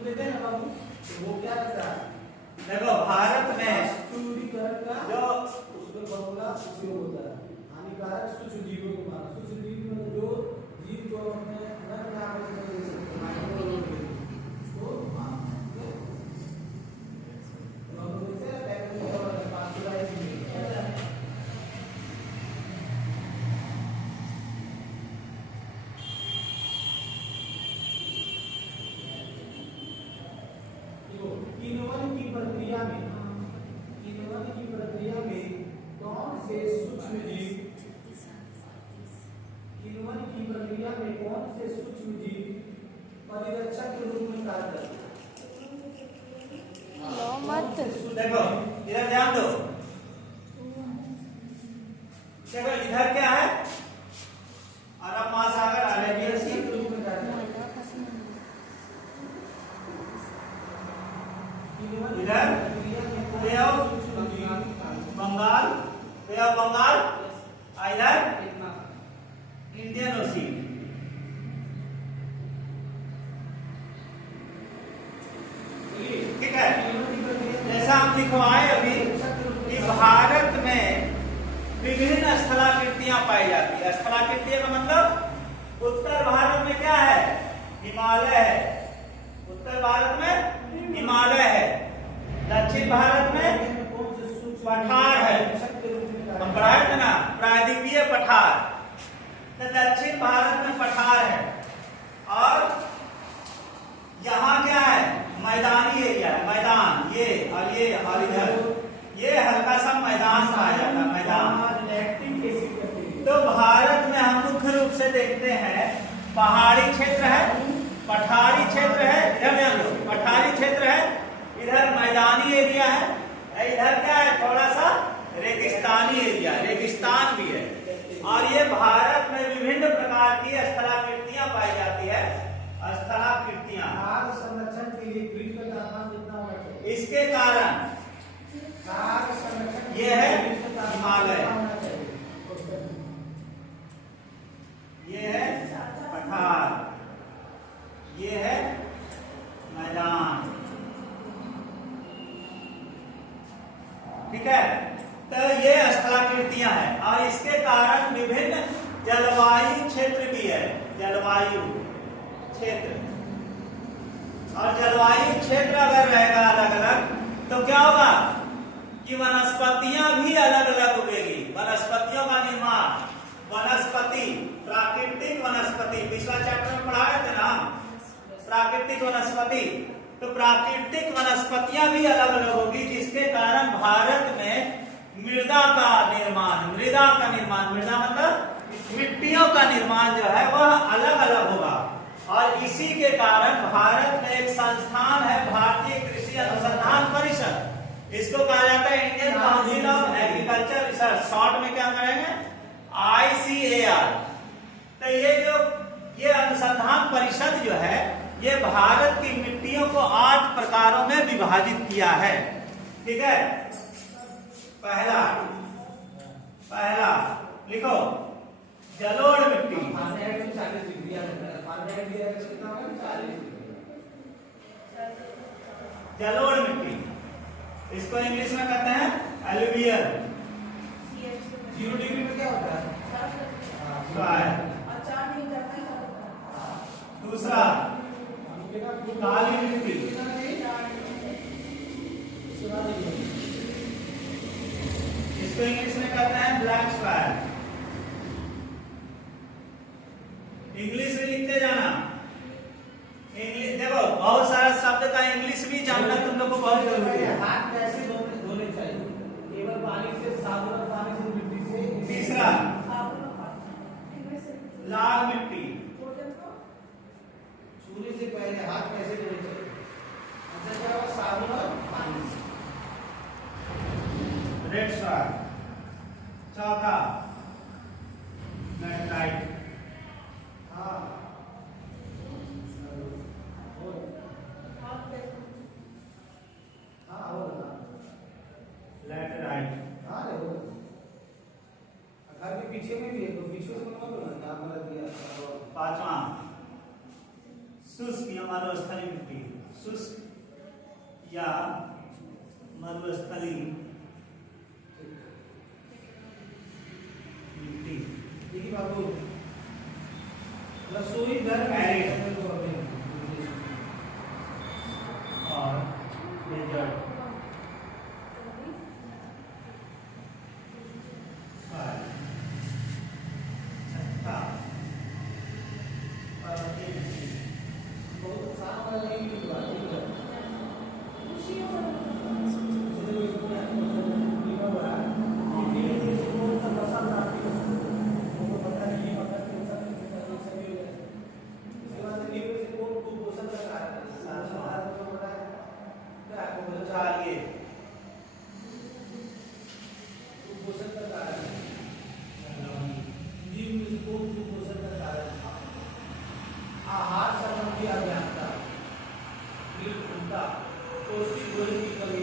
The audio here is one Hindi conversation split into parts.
देते हैं ना बाबू, तो वो क्या रहता है? देखो भारत में शुद्धीकरण का जो उसमें बहुला उपयोग होता है। हानिकारक सूक्ष्म जीवों को मारना। सूक्ष्म जीव मतलब जो जीव को अपने अंदर में आकर दे सकते हैं, माइक्रोऑर्गेनिज्म उसको मारना है। ठीक है? तो हम लोग देखते हैं बैक्टीरिया और पास्चुराइज में किण्वन की प्रक्रिया में कौन से सूक्ष्म जीव किण्वन की प्रक्रिया में कौन से सूक्ष्म जीव परिरक्षक के रूप में कार्य करते हैं? देखो इधर ध्यान दो। देखो इधर क्या है? अरब महासागर, अरेबियन सी के रूप में कार्य करते हैं। इधर bay of Bengal, bay of Bengal, इधर इंडियन ओशियन। ठीक है, जैसा हम लिखवाए अभी कि भारत में विभिन्न स्थलाकृतियां पाई जाती है। स्थलाकृतियां का मतलब उत्तर भारत में क्या है? हिमालय है। उत्तर भारत में हिमालय है। दक्षिण भारत में पठार है। हम पढ़ाए थे ना, प्रायद्वीपीय पठार। तो दक्षिण भारत में पठार है और यहाँ क्या है? मैदानी एरिया है, मैदान। ये और इधर ये हल्का सा मैदान पाया जाता है, मैदान। तो भारत में हम मुख्य रूप से देखते हैं पहाड़ी क्षेत्र है, पठारी क्षेत्र है। इधर ध्यान दो, पठारी क्षेत्र है, इधर मैदानी एरिया है, इधर क्या है? थोड़ा सा रेगिस्तानी एरिया, रेगिस्तान भी है। और ये भारत में विभिन्न प्रकार की स्थलाकृतियां पाई जाती है। स्थलाकृतियां संरक्षण के लिए पृथ्वी का तापमान जितना होना चाहिए, इसके कारण संरक्षण ये है हिमालय, ये है पठार, ये है मैदान। ठीक है, तो ये स्थलाकृतियां हैं और इसके कारण विभिन्न जलवायु क्षेत्र भी है। जलवायु क्षेत्र, और जलवायु क्षेत्र अगर रहेगा अलग अलग तो क्या होगा कि वनस्पतियां भी अलग अलग उगेगी। वनस्पतियों का निर्माण, वनस्पति, प्राकृतिक वनस्पति, पिछला चैप्टर में पढ़ाए थे ना प्राकृतिक वनस्पति। तो प्राकृतिक वनस्पतियां भी अलग अलग होगी, जिसके कारण भारत में मृदा का निर्माण, मृदा मतलब मिट्टियों का निर्माण जो है वह अलग अलग होगा। और इसी के कारण भारत में एक संस्थान है, भारतीय कृषि अनुसंधान परिषद। इसको कहा जाता है Indian council of agriculture research, short में क्या करेंगे? ICAR। तो ये अनुसंधान परिषद जो है ये भारत की मिट्टियों को 8 प्रकारों में विभाजित किया है। ठीक है, पहला लिखो जलोढ़ मिट्टी। जलोढ़ मिट्टी, इसको इंग्लिश में कहते हैं एलुवियल। 0 डिग्री में क्या होता है? दूसरा काली मिट्टी, इसको इंग्लिश में कहते हैं ब्लैक सॉइल। इंग्लिश में लिखते जाना। इंग्लिश देखो, बहुत सारा शब्द का इंग्लिश भी जानना तुम लोग को बहुत जरूरी है। हाथ कैसे धोने चाहिए? केवल पानी से, साबुन और पानी से, मिट्टी से। तीसरा लाल मिट्टी, छूने से पहले हाथ कैसे धोने चाहिए? अच्छा, क्या होगा? साबुन और पानी से। Red soil. चौथा लैटराइट। हाँ, लैटराइट। घर के पीछे में भी है, तो पीछे से बनवा दो ना, नाम बता दिया। पांचवा शुष्क या मरुस्थलीय मिट्टी, शुष्क या मरुस्थलीय मिट्टी। देखिए बाबू, रसोई घर और डेजर्ट बहुत आसान वाला नहीं लिखवा ठीक है। आहार संबंधी अज्ञानता, निर्धनता, पौष्टिक भोजन की कमी,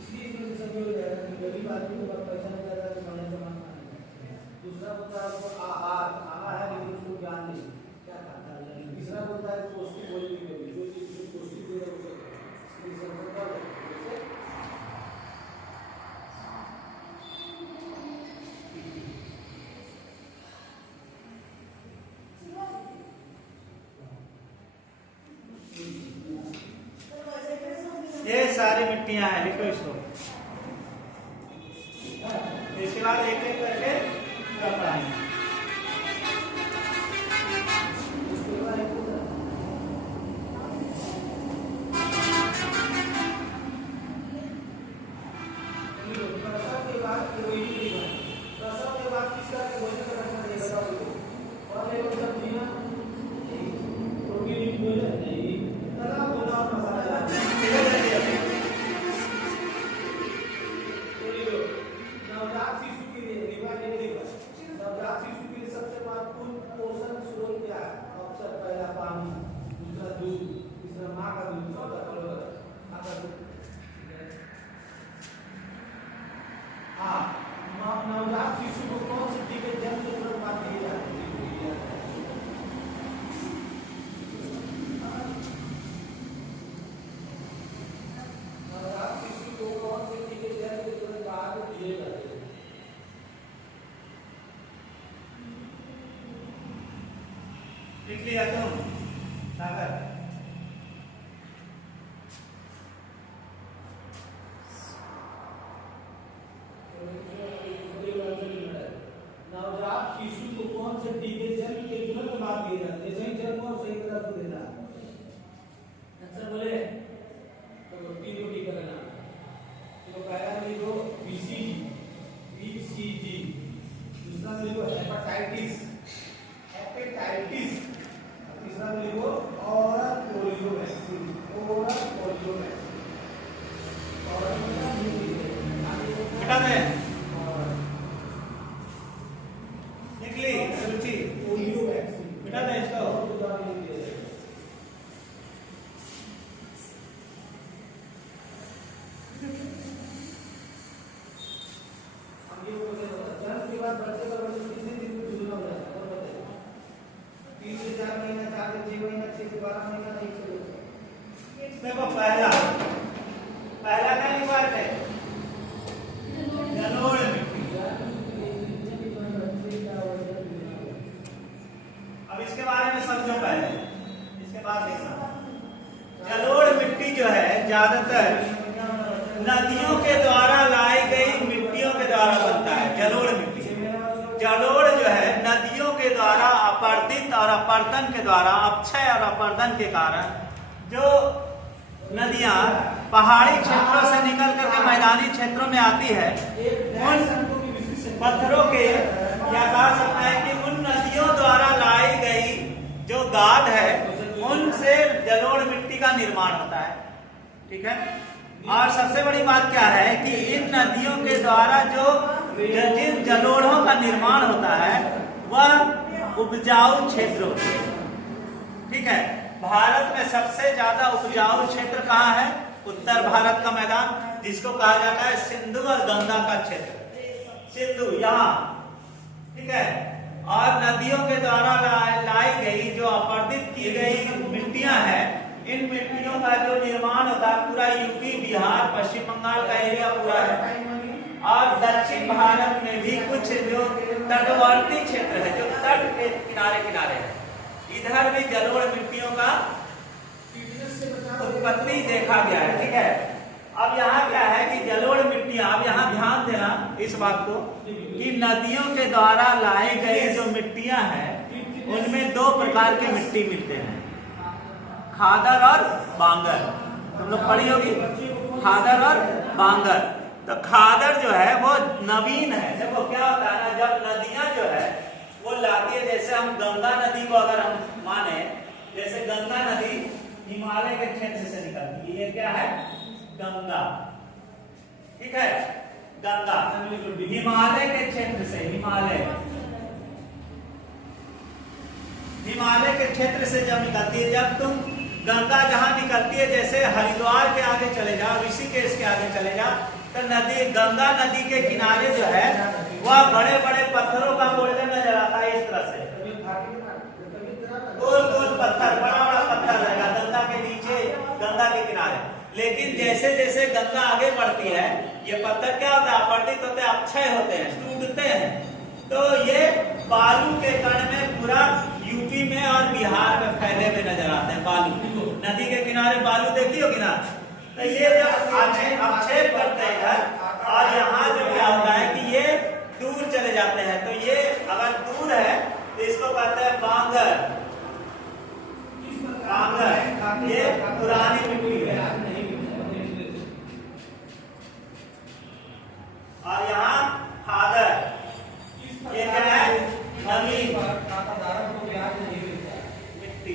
इसलिए इसमें से सभी हो जाएगा कि गरीब आदमी को पैसा नहीं जाता तो खाने का मन नहीं। दूसरा बोलता है उसको आहार खाना है लेकिन उसको ज्ञान नहीं क्या खाता है। तीसरा बोलता है पौष्टिक भोजन की कमी, जो चीज को पौष्टिक दे रहा है उसको समझता है। ये सारी मिट्टियां हैं, लिखो इसको। इसके बाद एक एक करके पढ़ाएंगे। नवजात शिशु को कौन सी टीके जन्म के तुरंत बाद दिए जाते हैं? नवजात शिशु को कौन से टीके जन्म के तुरंत बाद दिए जाते हैं? लिख लिया तुम सागर? नवजात शिशु को कौन से टीके जन्म के तुरंत बाद दिए जाते हैं? जैसे ही जन्म हो सही तरह से देना। आंसर बोले तो तीन को टीका लेना। तो पहला लिखो बीसीजी, दूसरा लिखो हेपेटाइटिस, तीसरा लिखो ओरल पोलियो वैक्सीन। हटा दे। निकली रुचि पोलियो वैक्सीन हटा दे इसको। जन्म के बाद बच्चे का वजन कितने दिन में दुगना हो जाता है और बताइए? 3 से 4 महीना, 4 से 6 महीना, 6 से 12 महीना, 1 से 2 साल। देखो पहला क्या लिखवाए थे? जलोढ़ मिट्टी। अब इसके बारे में समझो पहले, इसके बाद देखना। जलोढ़ मिट्टी जो है ज्यादातर नदियों के द्वारा लाई गई मिट्टियों के द्वारा बनता है। जलोढ़ मिट्टी, जलोढ़ जो है नदियों के द्वारा अपरदित और अपर्दन के द्वारा, अपक्षय और अपर्दन के कारण जो नदियां पहाड़ी क्षेत्रों से निकल करके मैदानी क्षेत्रों में आती है, उन पत्थरों के या कह सकते हैं कि उन नदियों द्वारा लाई गई जो गाद है उनसे जलोढ़ मिट्टी का निर्माण होता है। ठीक है। और सबसे बड़ी बात क्या है कि इन नदियों के द्वारा जो जिन जलोढ़ों का निर्माण होता है वह उपजाऊ क्षेत्र होते हैं। ठीक है। भारत में सबसे ज्यादा उपजाऊ क्षेत्र कहाँ है? उत्तर भारत का मैदान, जिसको कहा जाता है सिंधु और गंगा का क्षेत्र। सिंधु यहाँ, ठीक है। और नदियों के द्वारा लाई गई जो अपरदित की गई मिट्टियां हैं इन मिट्टियों का जो निर्माण होता है पूरा यूपी, बिहार, पश्चिम बंगाल का एरिया पूरा है। और दक्षिण भारत में भी कुछ जो तटवर्ती क्षेत्र है, जो तट के किनारे किनारे है, इधर भी जलोढ़ मिट्टियों का उत्पत्ति देखा गया है। ठीक है, अब यहाँ क्या है कि जलोढ़ मिट्टियां, अब यहाँ ध्यान देना इस बात को कि नदियों के द्वारा लाई गई जो मिट्टियां हैं उनमें दो प्रकार की मिट्टी मिलते हैं, खादर और बांगर। तुम लोग पढ़ी होगी खादर और बांगर। तो खादर जो है वो नवीन है। देखो क्या होता है ना, जब नदियां जो है वो लाती है, जैसे हम गंगा नदी को अगर हम माने, जैसे गंगा नदी हिमालय के क्षेत्र से निकलती है, ये क्या है गंगा। ठीक है, गंगा हिमालय के क्षेत्र से, हिमालय के क्षेत्र से जब निकलती है, जब तुम गंगा जहां निकलती है, जैसे हरिद्वार के आगे चले जाओ, ऋषिकेश के आगे चले जाओ, तो नदी, गंगा नदी के किनारे जो है वह बड़े बड़े पत्थरों का गोल्डन नजर आता है। इस तरह से गोल गोल पत्थर, बड़ा बड़ा पत्थर रहेगा गंगा के नीचे, गंगा के किनारे। लेकिन जैसे जैसे गंगा आगे बढ़ती है, ये पत्थर क्या होता है, अपरदित होते हैं, अक्षय होते हैं, टूटते हैं। तो ये बालू के कण में पूरा यूपी में और बिहार में फैले हुए नजर आते हैं। बालू नदी के किनारे बालू देखी होगी ना, तो ये जब आक्षेप करते हैं इधर, और यहाँ जो क्या होता है कि ये दूर चले जाते हैं, तो ये अगर दूर है तो इसको कहते हैं बांगर। बांगर ये पुरानी मिट्टी है, और यहाँ खादर ये क्या है नवीन मिट्टी।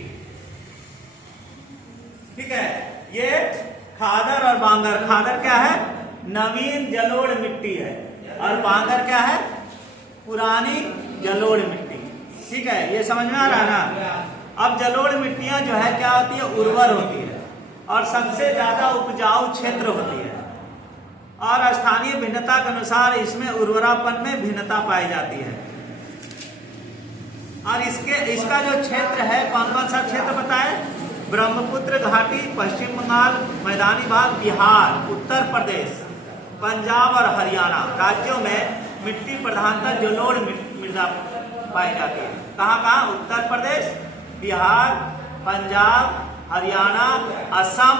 ठीक है, ये खादर और बांगर। खादर क्या है नवीन जलोढ़ मिट्टी है, और बांगर क्या है पुरानी जलोढ़ मिट्टी। ठीक है, ये समझ में आ रहा है ना। अब जलोढ़ मिट्टियां जो है क्या होती है, उर्वर होती है और सबसे ज्यादा उपजाऊ क्षेत्र होती है, और स्थानीय भिन्नता के अनुसार इसमें उर्वरापन में भिन्नता पाई जाती है। और इसका जो क्षेत्र है, कौन कौन सा क्षेत्र बताए, ब्रह्मपुत्र घाटी, पश्चिम बंगाल, मैदानी भाग, बिहार, उत्तर प्रदेश, पंजाब और हरियाणा राज्यों में मिट्टी प्रधानतः जलोढ़ मृदा पाई जाती है। कहाँ कहाँ, उत्तर प्रदेश, बिहार, पंजाब, हरियाणा, असम,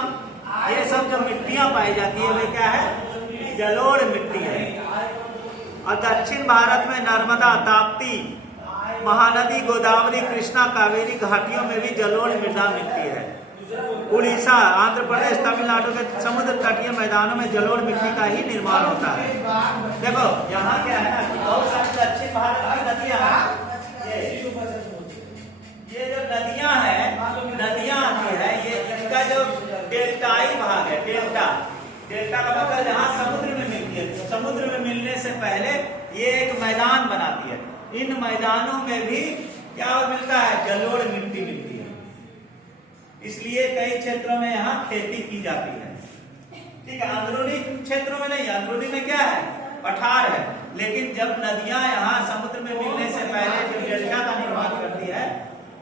ये सब जो मिट्टियां पाई जाती है वे क्या है जलोढ़ मिट्टी है। और दक्षिण भारत में नर्मदा, ताप्ती, महानदी, गोदावरी, कृष्णा, कावेरी घाटियों में भी जलोढ़ मृदा मिट्टी है। उड़ीसा, आंध्र प्रदेश, तमिलनाडु के समुद्र तटीय मैदानों में जलोढ़ मिट्टी का ही निर्माण होता है। देखो यहाँ क्या है ना कि बहुत सारी दक्षिण भारत की नदियां हैं, ये जो नदियां आती है, ये इनका जो डेल्टाई भाग है, डेल्टा का मतलब जहाँ समुद्र में मिलती है, समुद्र में मिलने से पहले ये एक मैदान बनाती है। इन मैदानों में भी क्या मिलता है, जलोढ़ मिट्टी मिलती है। इसलिए कई क्षेत्रों में यहाँ खेती की जाती है। ठीक है, अंदरूनी क्षेत्रों में नहीं, अंदरूनी में क्या है पठार है, लेकिन जब नदियां यहाँ समुद्र में मिलने से पहले जो डेल्टा का निर्माण करती है,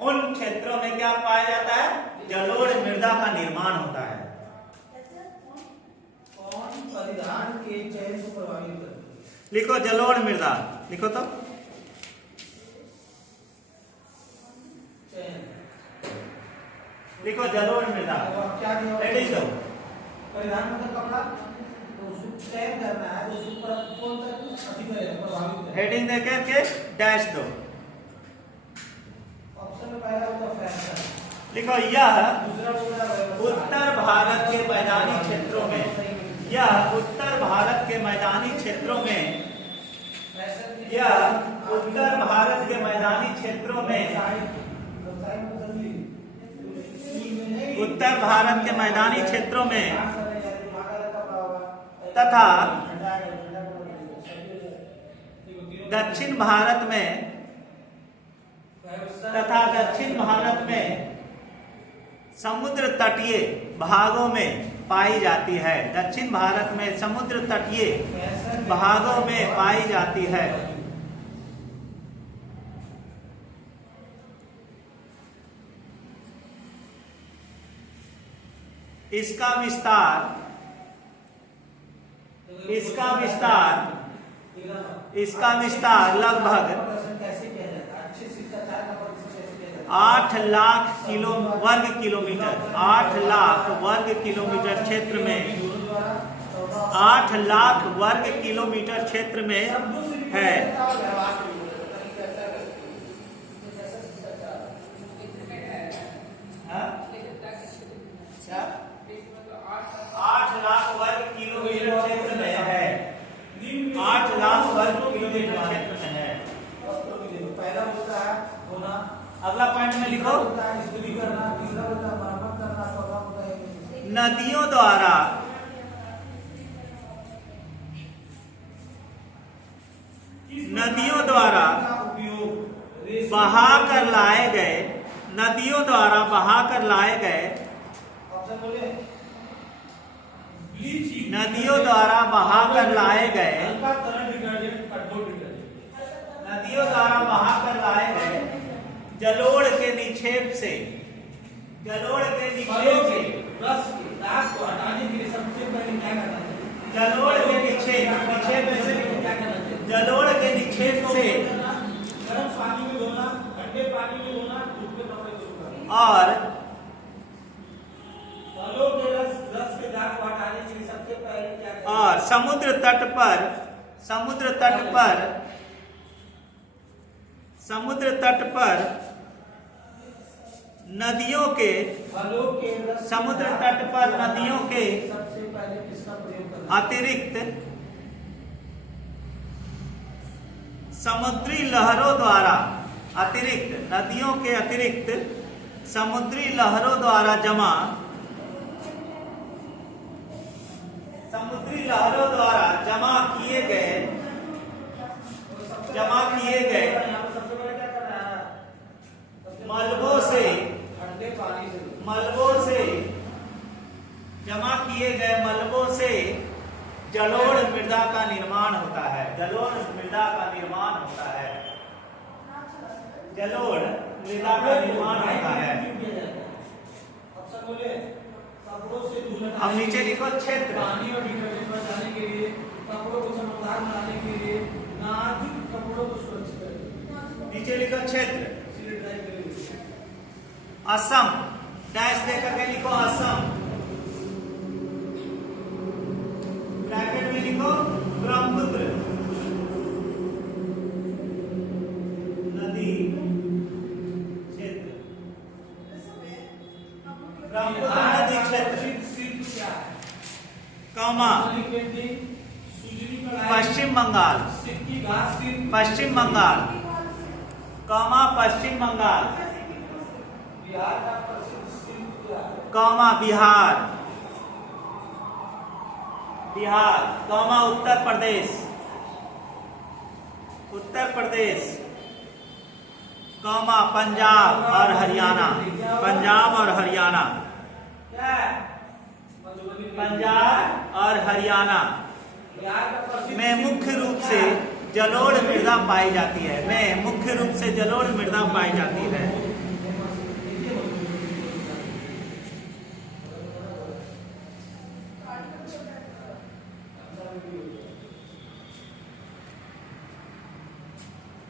उन क्षेत्रों में क्या पाया जाता है, जलोढ़ मृदा का निर्माण होता है। कौन परिधान के चयन को प्रभावित करती है? लिखो जलोढ़ मृदा, लिखो तो लिखो जलोढ़ मृदा। हेडिंग दो, परिधान मतलब कपड़ा, तो उसको चयन करना है, उसको कौन सा अधिक प्रभावित है। हेडिंग दे के डैश दो। ऑप्शन में पहला होगा फैक्टर। लिखो यह उत्तर भारत के मैदानी क्षेत्रों में, यह उत्तर भारत के मैदानी क्षेत्रों में, यह उत्तर भारत के मैदानी क्षेत्रों में, उत्तर भारत के मैदानी क्षेत्रों में तथा दक्षिण भारत में समुद्र तटीय भागों में पाई जाती है। दक्षिण भारत में समुद्र तटीय भागों में पाई जाती है। इसका विस्तार लगभग 8 लाख वर्ग किलोमीटर 8 लाख वर्ग किलोमीटर क्षेत्र में 8 लाख वर्ग किलोमीटर क्षेत्र में है। हाँ? 8 लाख वर्ग किलोमीटर क्षेत्र में है। 8 लाख वर्ग किलोमीटर क्षेत्र में है। पहला होता है होना, अगला पॉइंट में लिखो, नदियों द्वारा बहा कर लाए गए नदियों द्वारा बहा कर लाए गए नदियों द्वारा बहा कर लाए गए जलोढ़ के निक्षेप से जलोढ़ के निक्षेप से जलोढ़ के निक्षेप से गर्म पानी में धोना, ठंडे पानी में धोना, धूप में कपड़े धोना और फलों के रस के दाग को हटाने के लिए सबसे पहले क्या करें? और समुद्र तट पर नदियों के सबसे पहले किसका प्रयोग करना? अतिरिक्त समुद्री लहरों द्वारा नदियों के अतिरिक्त समुद्री लहरों द्वारा जमा किए गए मलबों से जलोढ़ मृदा का निर्माण होता है। जलोढ़ मृदा का निर्माण होता है। अब नीचे लिखो क्षेत्र। पानी और डिटर्जेंट बचाने के लिए, कपड़ों को चमकदार बनाने के लिए, नाजुक कपड़ों को सुरक्षित करने के लिए। नीचे लिखो क्षेत्र। असम डैश देकर के लिखो असम, ब्रैकेट में लिखो ब्रह्मपुत्र नदी क्षेत्र। ब्रह्मपुत्र नदी क्षेत्र कौमा पश्चिम बंगाल कौमा पश्चिम Bengal comma Bihar comma Uttar Pradesh comma Punjab और हरियाणा में मुख्य रूप से जलोढ़ मृदा पाई जाती है।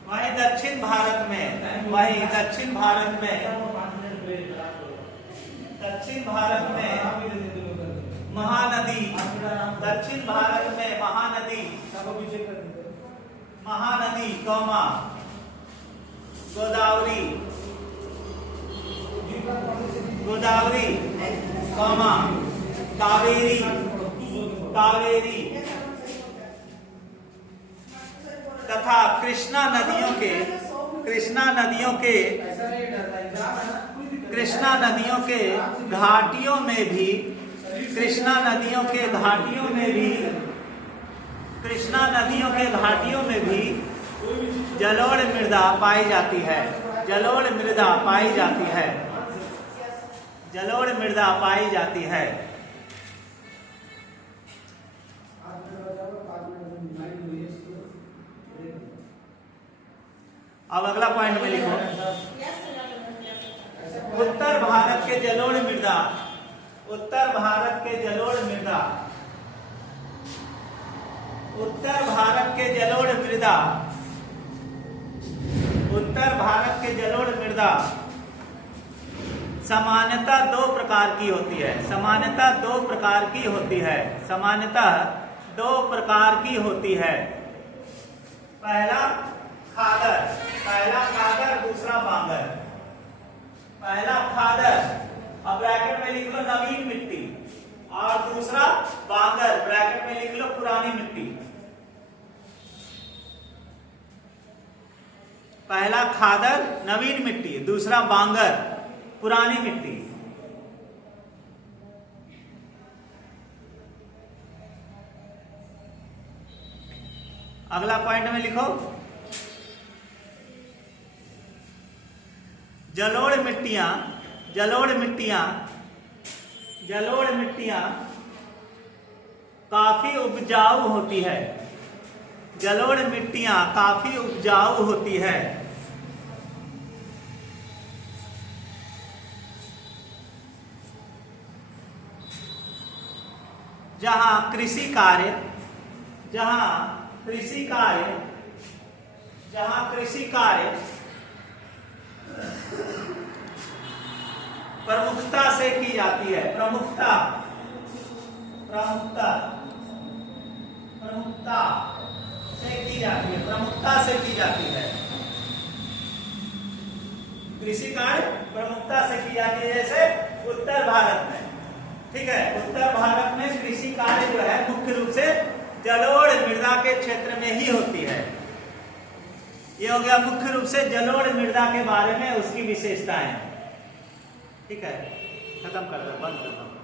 वहीं दक्षिण भारत में महानदी कौमा गोदावरी कौमा कावेरी तथा कृष्णा नदियों के घाटियों में भी जलोढ़ मृदा पाई जाती है। अब अगला पॉइंट में लिखो, उत्तर भारत के जलोढ़ मृदा उत्तर भारत के जलोढ़ मृदा, उत्तर भारत के जलोढ़ मृदा, उत्तर भारत के जलोढ़ मृदा सामान्यतः दो प्रकार की होती है। सामान्यतः दो प्रकार की होती है। सामान्यतः दो प्रकार की होती है। पहला खादर, पहला खादर, दूसरा बांगर। पहला खादर, अब ब्रैकेट में लिख लो नवीन मिट्टी, और दूसरा बांगर, ब्रैकेट में लिख लो पुरानी मिट्टी। पहला खादर नवीन मिट्टी, दूसरा बांगर पुरानी मिट्टी। अगला पॉइंट में लिखो, जलोढ़ मिट्टियां, जलोढ़ मिट्टियां, जलोढ़ मिट्टियां काफी उपजाऊ होती है। जलोढ़ मिट्टियां काफी उपजाऊ होती है। जहां कृषि कार्य, जहां कृषि कार्य, जहां कृषि कार्य प्रमुखता से की जाती है। प्रमुखता, प्रमुखता, प्रमुखता से की जाती है। प्रमुखता से की जाती है। कृषि कार्य प्रमुखता से की जाती है, जैसे उत्तर भारत में। ठीक है, उत्तर भारत में कृषि कार्य जो है मुख्य रूप से जलोढ़ मृदा के क्षेत्र में ही होती है। ये हो गया मुख्य रूप से जलोढ़ मृदा के बारे में उसकी विशेषताएं। ठीक है, खत्म कर दो, बंद कर दो।